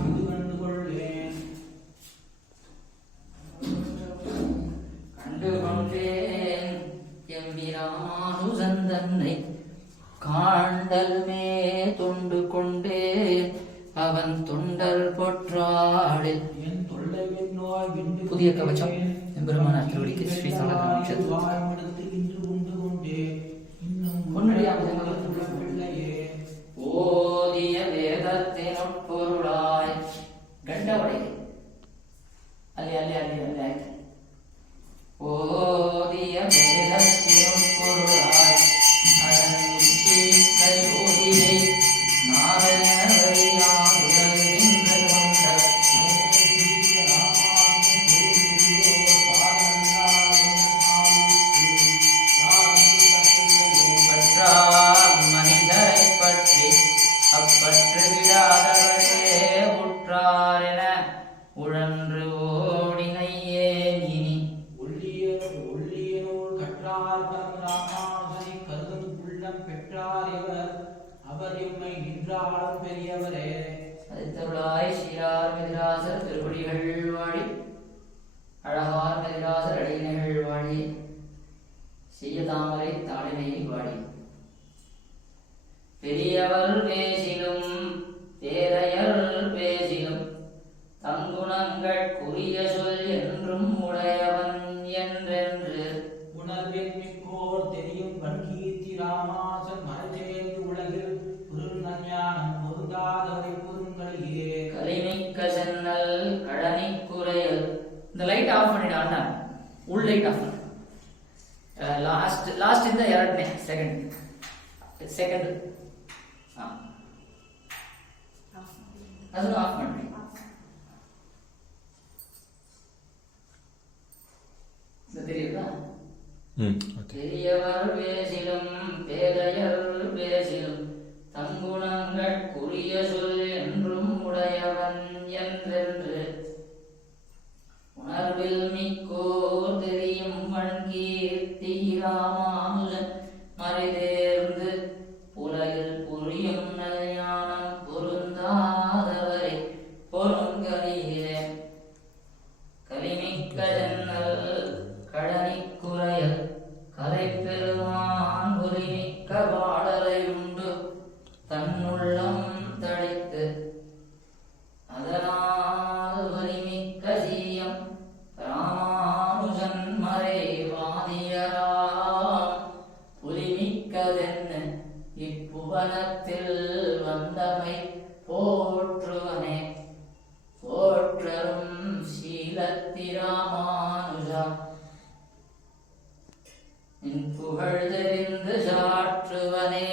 இது கண்டு கொள்வேன் எம்பிரானுசந்தன்னை காண்டல்மே தொண்டு கொண்டே அவன் தொண்டர் பொற்றாளில் என் தொல்லையின் நோய் விண்டு புதிய கவச்சம் எம்பெருமானார் திருவடிக்கு ஸ்ரீ வாய்மடுத்து இன்று உண்டு கொண்டே பிள்ளையே ஓதிய வேதத்தின் உட்பொருளாய் கண்டவடை அல்லி அல்லி அல்லி அல்லி ஆಯ್ತು ஓதிய வேதத்தின் உட்பொருளாய் அதன் உச்சி கல்ஓதியை நாவலறியான் உடல் நின்ற கொண்ட மனிதரைப் பற்றி அப்பற்று விடாதவரே உற்றார் என உழன்று ஓடினையே இனி ஒள்ளியனோடு கற்றார் ராமானுஜனை கருதும் உள்ளம் பெற்றார் இவர் அவர் எம்மை நின்றாலும் பெரியவரே அதித்தருளாய் ஸ்ரீரார் மெதிராசர் திருப்படிகள் வாடி அழகார் மெதிராசர் அடையினைகள் வாடி செய்ய தாமரை தாளினை வாடி பெரியவர் பேசிலும் பேரையர் பேசிலும் தங்குணங்கட்குரிய சொல் என்றும் உடையவன் என்றென்று உணர்வில் மிக்கோர் தெரியும் வன்கீர்த்தி ராமாசன் மரச்சேர்ந்து உலகில் பொருள்ஞானம் பொருந்தாதவரை பொருங்களையே கலிமிக்க சென்னல் கடனிக்குறையல். இந்த லைட் ಆಫ್ பண்ணிடு ಅಣ್ಣ ಉಳ್ ಲೈಟ್ ಆಫ್ ಲಾಸ್ಟ್ ಇಂದ ಎರಡನೇ ಸೆಕೆಂಡ್ ಅದನ್ನು ಆಫ್ ಮಾಡಿ தெரியுதா பெரியவர் பேசிலும் பேதையர் பேசிலும் தங்குணங்கட்குரிய சொல் என்றும் உடையவன் என்றென்று உணர்வில் மிக்கோர் தெரியும் வன்கீர்த்தி ராமானுஜன் மறைதேர்ந்து உலகில் புரியும் நல்ஞானம் பொருந்தாதவரை பொருங்கலிலே கலிமிக்க ஜன்னல் கடனிக்குறையல் கலை பெருமான் உரிமிக்க பாடலை உண்டு தன்னுள்ளம் தடித்து அதனால் வலிமிக்க சீயம் ராமானுஜன் மறைவாதியராம் புலிமிக்கதென்ன இப்புவனத்தில் வந்தமை போற்றுவனே போற்றரும் சீலத்திராமானுஜா நின் புகழ் தெரிந்து சாற்றுவனே.